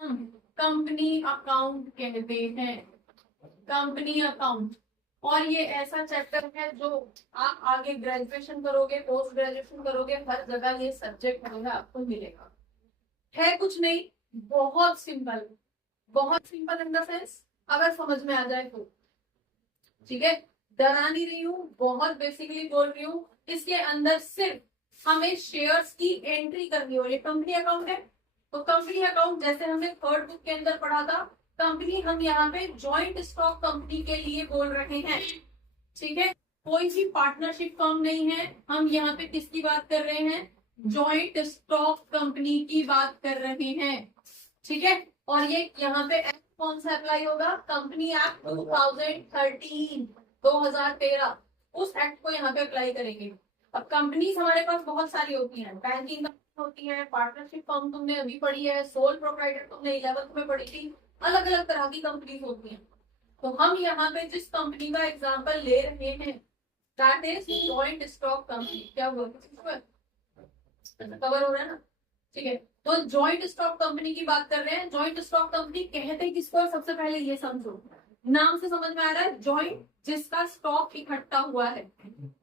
Company account कहते हैं, company account. और ये ऐसा चैप्टर है जो आप आगे ग्रेजुएशन करोगे, पोस्ट ग्रेजुएशन करोगे, हर जगह ये सब्जेक्ट वगैरह आपको मिलेगा। है कुछ नहीं, बहुत सिंपल, बहुत सिंपल इन द सेंस अगर समझ में आ जाए तो। ठीक है, डरा नहीं रही हूँ, बहुत बेसिकली बोल रही हूँ। इसके अंदर सिर्फ हमें शेयर्स की एंट्री करनी हो। ये कंपनी अकाउंट है, तो कंपनी अकाउंट जैसे हमने थर्ड बुक के अंदर पढ़ा था, कंपनी हम यहाँ पे जॉइंट स्टॉक कंपनी के लिए बोल रहे हैं। ठीक है, कोई सी पार्टनरशिप फर्म नहीं है, हम यहाँ पे किसकी बात कर रहे हैं, जॉइंट स्टॉक कंपनी की बात कर रहे हैं। ठीक है, और ये यहाँ पे एक्ट कौन सा अप्लाई होगा, कंपनी एक्ट 2013, 2013, उस एक्ट को यहाँ पे अप्लाई करेंगे। अब कंपनीज हमारे पास बहुत सारी होती हैं, बैंकिंग होती है, पार्टनरशिप फर्म तुमने अभी पढ़ी है, सोल प्रोप्राइटर तुमने 11th में पढ़ी थी, अलग अलग तरह की कंपनीज होती हैं। तो हम यहाँ पे जिस कंपनी का एग्जांपल ले रहे हैं that is joint stock company. क्या बोल कवर हो रहा है ना? ठीक है, तो जॉइंट स्टॉक कंपनी की बात कर रहे हैं। जॉइंट स्टॉक कंपनी कहते हैं किसको, सबसे पहले ये समझो, नाम से समझ में आ रहा है, जॉइंट जिसका स्टॉक इकट्ठा हुआ है,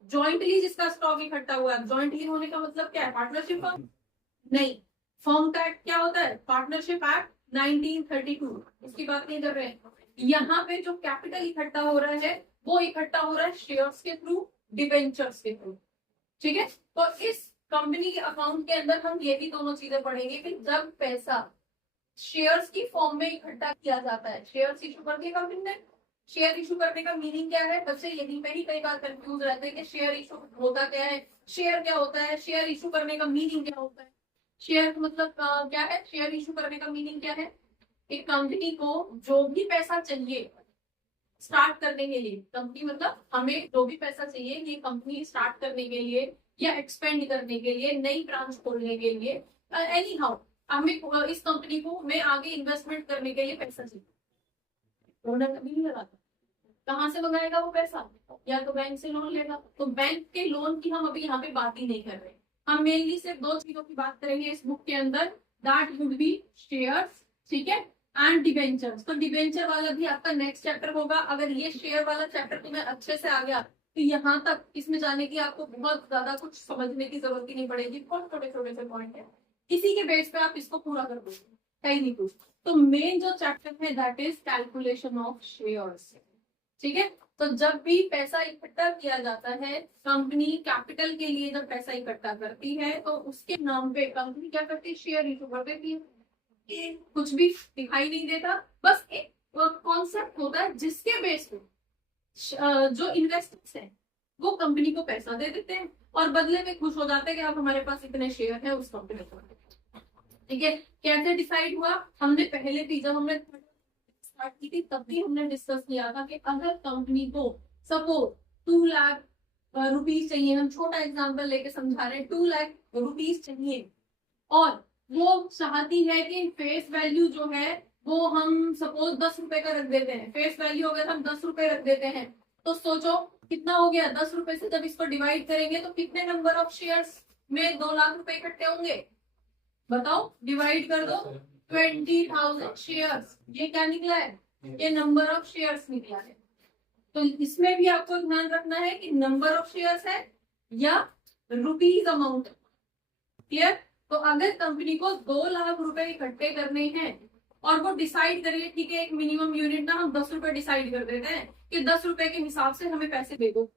जॉइंटली जिसका स्टॉक इकट्ठा हुआ है। जॉइंटली होने का मतलब क्या है, पार्टनरशिप फर्म नहीं। फर्म का एक्ट क्या होता है, पार्टनरशिप एक्ट 1932, इसकी बात नहीं कर रहे हैं। यहाँ पे जो कैपिटल इकट्ठा हो रहा है वो इकट्ठा हो रहा है शेयर्स के थ्रू, डिवेंचर्स के थ्रू। ठीक है, तो इस कंपनी के अकाउंट के अंदर हम ये भी दोनों चीजें पढ़ेंगे कि जब पैसा शेयर्स की फॉर्म में इकट्ठा किया जाता है, शेयर्स इशू करके कंपनी ने, शेयर इशू करने का मीनिंग क्या है, बच्चे यहीं पे ही कई बार कंफ्यूज रहते हैं कि शेयर इशू होता क्या है, शेयर क्या होता है, शेयर इशू करने का मीनिंग क्या होता है। शेयर मतलब क्या है, शेयर इशू करने का मीनिंग क्या है, एक कंपनी को जो भी पैसा चाहिए स्टार्ट करने के लिए, कंपनी मतलब हमें जो भी पैसा चाहिए ये कंपनी स्टार्ट करने के लिए या एक्सपेंड करने के लिए, नई ब्रांच खोलने के लिए, एनी हाउ हमें इस कंपनी को में आगे इन्वेस्टमेंट करने के लिए पैसा चाहिए। कभी नहीं लगाता, कहाँ से मंगाएगा वो पैसा, या तो बैंक से लोन लेगा। तो बैंक के लोन की हम अभी यहाँ पे बात ही नहीं कर रहे, हम मेनली सिर्फ दो चीजों की बात करेंगे इस बुक के अंदर, दैट वुड बी शेयर्स, ठीक है, एंड डिबेंचर्स। तो डिबेंचर वाला भी आपका नेक्स्ट चैप्टर होगा। अगर ये शेयर वाला चैप्टर तुम्हें अच्छे से आ गया तो यहाँ तक इसमें जाने की आपको बहुत ज्यादा कुछ समझने की जरूरत ही नहीं पड़ेगी, बहुत छोटे छोटे से पॉइंट है, इसी के बेस पे आप इसको पूरा कर दोगे, कहीं नहीं कुछ। तो मेन जो चैप्टर है that is calculation of shares. ठीक है, तो जब भी पैसा इकट्ठा किया जाता है, कंपनी कैपिटल के लिए जब पैसा इकट्ठा करती है तो उसके नाम पे कंपनी क्या करती है, शेयर इशू कर देती है। कुछ भी दिखाई नहीं देता, बस एक कॉन्सेप्ट होता है जिसके बेस पे जो इन्वेस्टर्स हैं वो कंपनी को पैसा दे देते हैं और बदले में खुश हो जाते हैं कि अब हमारे पास इतने शेयर हैं उस कंपनी को। ठीक है, कैसे डिसाइड हुआ, हमने पहले भी जब हमने स्टार्ट की थी तब भी हमने डिस्कस किया था कि अगर कंपनी को सपोज 2 लाख रुपीज चाहिए, हम छोटा एग्जांपल लेके समझा रहे हैं, 2 लाख रुपीज चाहिए और वो चाहती है कि फेस वैल्यू जो है वो हम सपोज 10 रुपए का रख देते हैं, फेस वैल्यू अगर हम 10 रुपए रख देते हैं तो सोचो कितना हो गया, 10 रुपए से जब इसको डिवाइड करेंगे तो कितने नंबर ऑफ शेयर्स में 2 लाख रुपए इकट्ठे होंगे, बताओ, डिवाइड कर दो, 20,000 शेयर्स। ये क्या निकला है, ये नंबर ऑफ शेयर्स निकला है। तो इसमें भी आपको ध्यान रखना है कि नंबर ऑफ शेयर्स है या रुपीज अमाउंट, क्लियर। तो अगर कंपनी को 2 लाख रुपए इकट्ठे करने हैं और वो डिसाइड करिए, ठीक है, एक मिनिमम यूनिट ना हम 10 रुपए डिसाइड कर देते हैं कि 10 रुपए के हिसाब से हमें पैसे दे दो,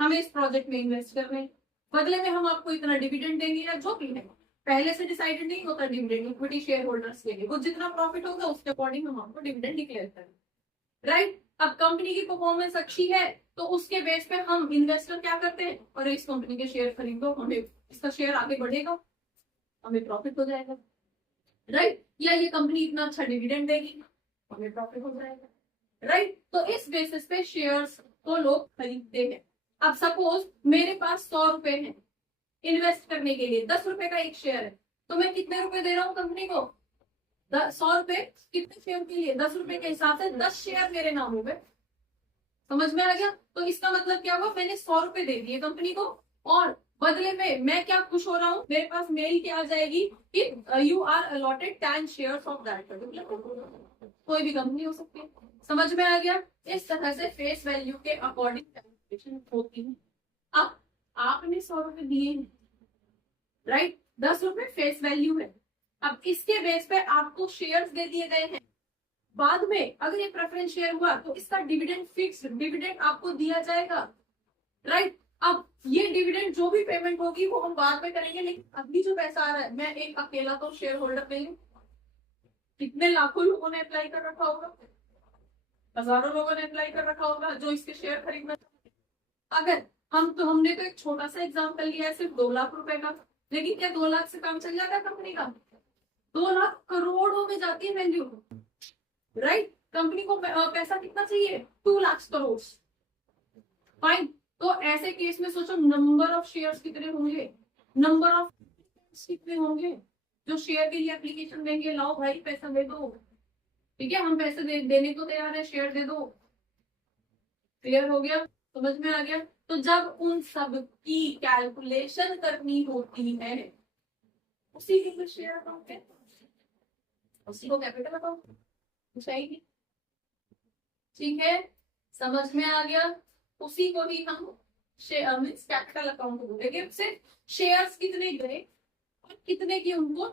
हमें इस प्रोजेक्ट में इन्वेस्ट कर रहे हैं, बदले में हम आपको इतना डिविडेंड देंगे या जो भी है, पहले से डिसाइडेड नहीं होता डिविडेंड, इक्विटी शेयर होल्डर्स के लिए वो जितना प्रॉफिट होगा उसके अकॉर्डिंग हम आपको डिविडेंड डिक्लेयर करें, राइट। अब कंपनी की परफॉर्मेंस अच्छी है तो उसके बेस पे हम इन्वेस्टर क्या करते हैं, और इस कंपनी के शेयर खरीदो, हमें इसका शेयर आगे बढ़ेगा, हमें प्रॉफिट हो जाएगा, राइट, या ये कंपनी इतना अच्छा डिविडेंड देगी, हमें प्रॉफिट हो जाएगा, राइट। तो इस बेसिस पे शेयर्स को लोग खरीदते हैं। अब सपोज मेरे पास 100 रुपए हैं इन्वेस्ट करने के लिए, 10 रुपए का एक शेयर है, तो मैं कितने रुपए दे रहा हूँ कंपनी को, 100 रुपए, कितने शेयर के लिए, 10 रुपए के हिसाब से 10 शेयर मेरे नाम हो गए, समझ में आ गया। तो इसका मतलब क्या हुआ, मैंने 100 रुपए दे दिए कंपनी को और बदले में मैं क्या खुश हो रहा हूँ, मेरे पास मेल क्या आ जाएगी कि you are allotted 10 shares of that particular, कोई भी कंपनी हो सकती है। समझ में आ गया? इस तरह से फेस वैल्यू के अकॉर्डिंग कैलकुलेशन होती है। अब आपने 100 रुपए दिए हैं, राइट, 10 रुपए फेस वैल्यू है। अब इसके बेस पे आपको शेयर्स दे दिए गए हैं। बाद में अगर ये प्रेफरेंस शेयर हुआ तो इसका डिविडेंड फिक्स डिविडेंड आपको दिया जाएगा, राइट। अब ये डिविडेंड जो भी पेमेंट होगी वो हम बाद में करेंगे, लेकिन अभी जो पैसा आ रहा है, मैं एक अकेला तो शेयर होल्डर नहीं हूँ, कितने लाखों लोगों ने अप्लाई कर रखा होगा, हजारों लोगों ने अप्लाई कर रखा होगा जो इसके शेयर खरीदना चाहते हैं। अगर हमने तो एक छोटा सा एग्जाम्पल लिया है सिर्फ 2 लाख रुपए का, लेकिन क्या 2 लाख से काम चल जाता है कंपनी का? 2 लाख करोड़ों में जाती है वैल्यू, राइट। कंपनी को पैसा कितना चाहिए? 2 लाख करोड़। फाइन। तो ऐसे केस में सोचो नंबर ऑफ शेयर्स कितने होंगे, नंबर ऑफ कितने होंगे जो शेयर के लिए एप्लीकेशन देंगे, लाओ भाई पैसा दे दो, ठीक है, हम पैसे देने को तैयार है, शेयर दे दो। क्लियर हो गया? समझ में आ गया? तो जब उन सब की कैलकुलेशन करनी होती है, उसी के शेयर अकाउंट है, उसी को कैपिटल अकाउंट चाहिए, ठीक है। समझ में आ गया? उसी को ही हम मीन्स कैपिटल अकाउंट बोलेंगे। सिर्फ शेयर्स कितने गए और कितने की उनको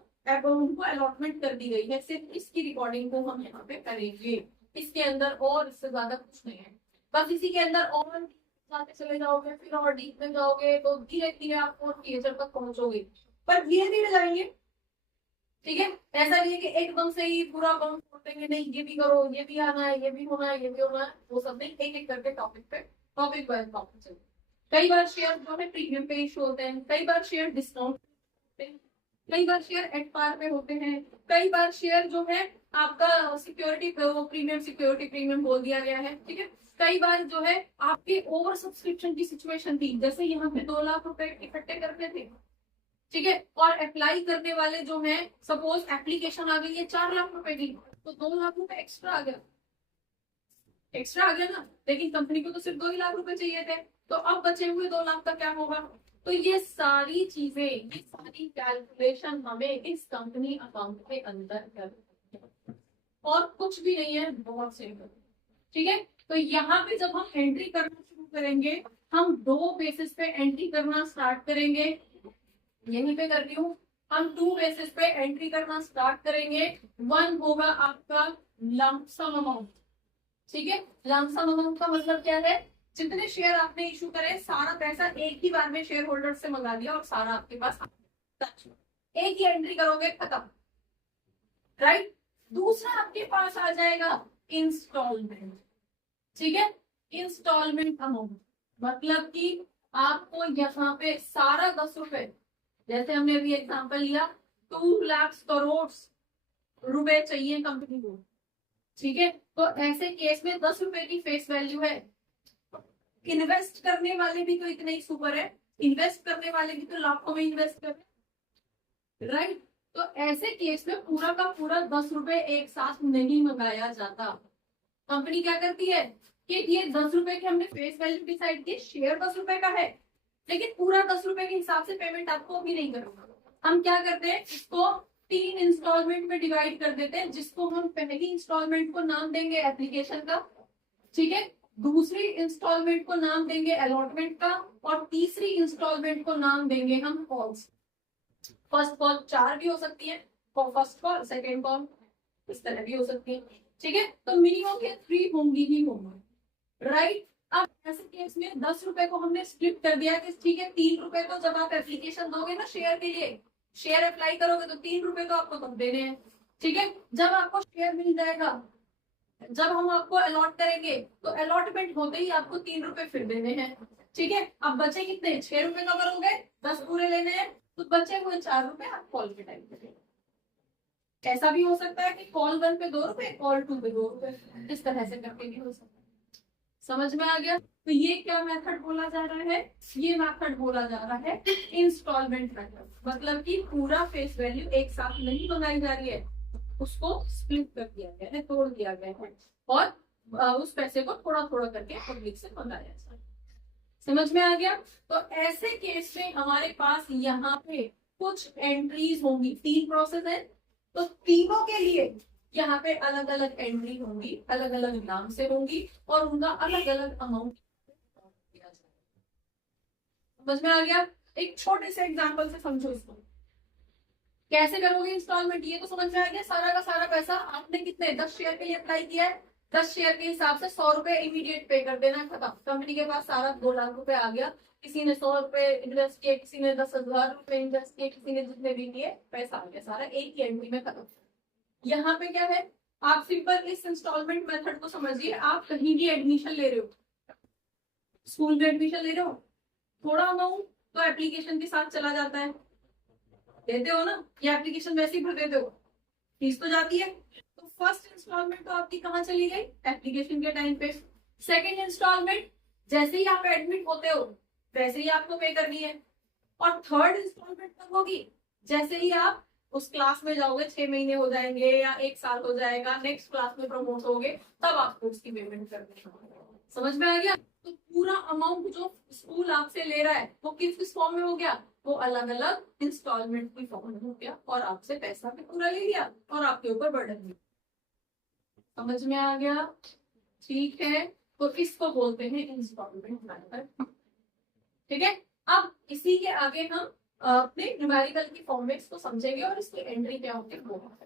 अलॉटमेंट कर दी गई है, सिर्फ इसकी रिकॉर्डिंग को हम यहाँ पे करेंगे। इसके अंदर और इससे ज्यादा कुछ नहीं है, बस इसी के अंदर और जाते चले जाओगे, फिर और डीप में जाओगे तो धीरे धीरे आप और टीचर तक पहुंचोगे, पर धीरे धीरे जाएंगे, ठीक है। ऐसा नहीं है कि एकदम से ही पूरा अकाउंट छोड़ देंगे, नहीं ये भी करो, ये भी आना है, ये भी होना है, ये भी होना है, वो सब नहीं, एक एक करके टॉपिक बाय टॉपिक चलते। कई बार शेयर जो है प्रीमियम पे इशू होते हैं, कई बार शेयर डिस्काउंट होते हैं, कई बार शेयर एट पार पे होते हैं, कई बार शेयर जो है आपका सिक्योरिटी प्रीमियम बोल दिया गया है, ठीक है। कई बार जो है आपके ओवर सब्सक्रिप्शन की सिचुएशन थी, जैसे यहाँ पे 2 लाख रुपए इकट्ठे करने थे, ठीक है, और अप्लाई करने वाले जो है सपोज एप्लीकेशन आ गई है 4 लाख रुपए की, तो 2 लाख रुपए एक्स्ट्रा आ गया ना, लेकिन कंपनी को तो सिर्फ 2 ही लाख रुपए चाहिए थे, तो अब बचे हुए 2 लाख का क्या होगा? तो ये सारी चीजें, ये सारी कैलकुलेशन हमें इस कंपनी अकाउंट के अंदर कर, और कुछ भी नहीं है, बहुत सिंपल, ठीक है। तो यहाँ पे जब हम एंट्री करना शुरू करेंगे, हम 2 बेसिस पे एंट्री करना स्टार्ट करेंगे, यहीं पे कर रही हूँ, हम 2 बेसिस पे एंट्री करना स्टार्ट करेंगे। 1 होगा आपका लमसम अमाउंट, ठीक है। लमसम अमाउंट का मतलब क्या है? जितने शेयर आपने इशू करे सारा पैसा एक ही बार में शेयर होल्डर से मंगा दिया और सारा आपके पास एक ही एंट्री करोगे, खत्म, राइट। दूसरा आपके पास आ जाएगा इंस्टॉलमेंट, ठीक है। इंस्टॉलमेंट अमाउंट मतलब कि आपको यहाँ पे सारा 10 रुपए, जैसे हमने अभी एग्जांपल लिया 2 लाख करोड़ रुपए चाहिए कंपनी को, ठीक है। तो ऐसे केस में 10 रुपए की फेस वैल्यू है। इन्वेस्ट करने वाले भी तो इतने ही सुपर है, इन्वेस्ट करने वाले भी तो लाखों में इन्वेस्ट कर रहे, राइट। तो ऐसे केस में पूरा का पूरा 10 रुपए एक साथ नहीं मंगाया जाता। कंपनी क्या करती है कि ये 10 रुपए की हमने फेस वैल्यू डिसाइड की, शेयर 10 रुपए का है, लेकिन पूरा 10 रुपए के हिसाब से पेमेंट आपको भी नहीं करूंगा। हम क्या करते हैं, इसको 3 इंस्टॉलमेंट में डिवाइड कर देते हैं, जिसको हम पहली इंस्टॉलमेंट को नाम देंगे एप्लीकेशन का, ठीक है, दूसरी इंस्टॉलमेंट को नाम देंगे अलॉटमेंट का, और तीसरी इंस्टॉलमेंट को नाम देंगे हम कॉल्स। फर्स्ट कॉल 4 भी हो सकती है, फर्स्ट कॉल, सेकेंड कॉल, इस तरह भी हो सकती है, ठीक है। तो मिनिमम के 3 होंगी ही होंगी, राइट। अब ऐसे केस में 10 रुपए को हमने स्प्लिट कर दिया कि ठीक है 3 रुपए तो जब आप एप्लीकेशन दोगे ना शेयर के लिए, शेयर अप्लाई करोगे तो 3 रुपए तो आपको तब देने हैं, ठीक है। जब आपको शेयर मिल जाएगा, जब हम आपको अलॉट करेंगे तो अलॉटमेंट होते ही आपको 3 रुपए फिर देने हैं, ठीक है। अब बचे कितने? 6 रुपए का करोगे, 10 पूरे लेने हैं, तो बचे हुए 4 रुपए आप कॉल के टाइम पे। ऐसा भी हो सकता है कि कॉल 1 पे 2 रुपए, कॉल 2 पे 2 रुपए, इस तरह से करके भी हो सकता है। समझ में आ गया? तो ये क्या मेथड बोला जा रहा है? ये मेथड बोला जा रहा है इंस्टॉलमेंट मेथड, मतलब कि पूरा फेस वैल्यू एक साथ नहीं बनाई जा रही है, उसको स्प्लिट कर दिया गया है, तोड़ दिया गया है, और उस पैसे को थोड़ा थोड़ा करके पब्लिक से मंगाया जाए। समझ में आ गया। तो ऐसे केस में हमारे पास यहाँ पे कुछ एंट्रीज होंगी, 3 प्रोसेस है, तो तीनों के लिए यहाँ पे अलग अलग एंट्री होंगी, अलग अलग नाम से होंगी और उनका अलग अलग अमाउंट दिया जाएगा। समझ में आ गया। एक छोटे से एग्जांपल से समझो इसको, कैसे करोगे इंस्टॉलमेंट, ये तो समझ में आ गया। सारा का सारा पैसा आपने कितने 10 शेयर के लिए अप्लाई किया है, 10 शेयर के हिसाब से 100 रुपए इमीडिएट पे कर देना, खत्म। कंपनी के पास सारा 2 लाख रुपए आ गया, किसी ने 100 रुपए इन्वेस्ट किए, किसी ने 10,000 रुपए इन्वेस्ट किए, किसी ने जितने भी किए, पैसा आ गया सारा एक ही एंट्री में खत्म। यहाँ पे क्या है, आप सिंपल इस इंस्टॉलमेंट मेथड को समझिए। आप कहीं भी एडमिशन ले रहे हो, स्कूल में एडमिशन ले रहे हो, थोड़ा अमाउंट तो एप्लीकेशन के साथ चला जाता है, देते हो ना, या एप्लीकेशन वैसे ही भर देते हो, फीस तो जाती है। तो फर्स्ट इंस्टॉलमेंट तो आपकी कहाँ चली गई, एप्लीकेशन के टाइम पे। सेकंड इंस्टॉलमेंट जैसे ही आप एडमिट होते हो वैसे ही आपको पे करनी है। और थर्ड इंस्टॉलमेंट कब होगी, जैसे ही आप उस क्लास में जाओगे, 6 महीने हो जाएंगे या 1 साल हो जाएगा, नेक्स्ट क्लास में प्रमोट होगे, तब आपको उसकी पेमेंट करनी है। समझ में आ गया। तो पूरा अमाउंट जो स्कूल आपसे ले रहा है वो किस किस फॉर्म में हो गया, वो अलग अलग इंस्टॉलमेंट की फॉर्म में हो गया, और आपसे पैसा भी पूरा ले लिया और आपके ऊपर बर्डन भी। समझ में आ गया, ठीक है। तो इसको बोलते हैं इंस्टॉलमेंट मेथड, ठीक है। अब इसी के आगे हम अपने न्यूमेरिकल की फॉर्म में इसको समझेंगे और इसकी एंट्री क्या होती है वो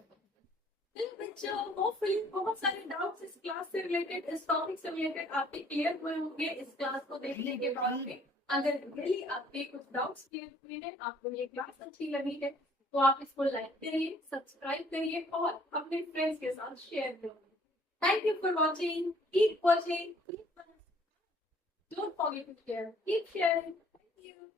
बच्चों। होपफुली बहुत सारे डाउट्स इस क्लास से रिलेटेड, इस टॉपिक से रिलेटेड आपके क्लियर हुए होंगे इस क्लास को देखने के बाद में। अगर रियली आपके कुछ डाउट्स क्लियर हुए हैं, आपको ये क्लास अच्छी लगी है, तो आप इसको लाइक करिए, सब्सक्राइब करिए और अपने फ्रेंड्स के साथ शेयर करिए। Thank you for watching, keep watching, don't forget to share, keep sharing. Thank you.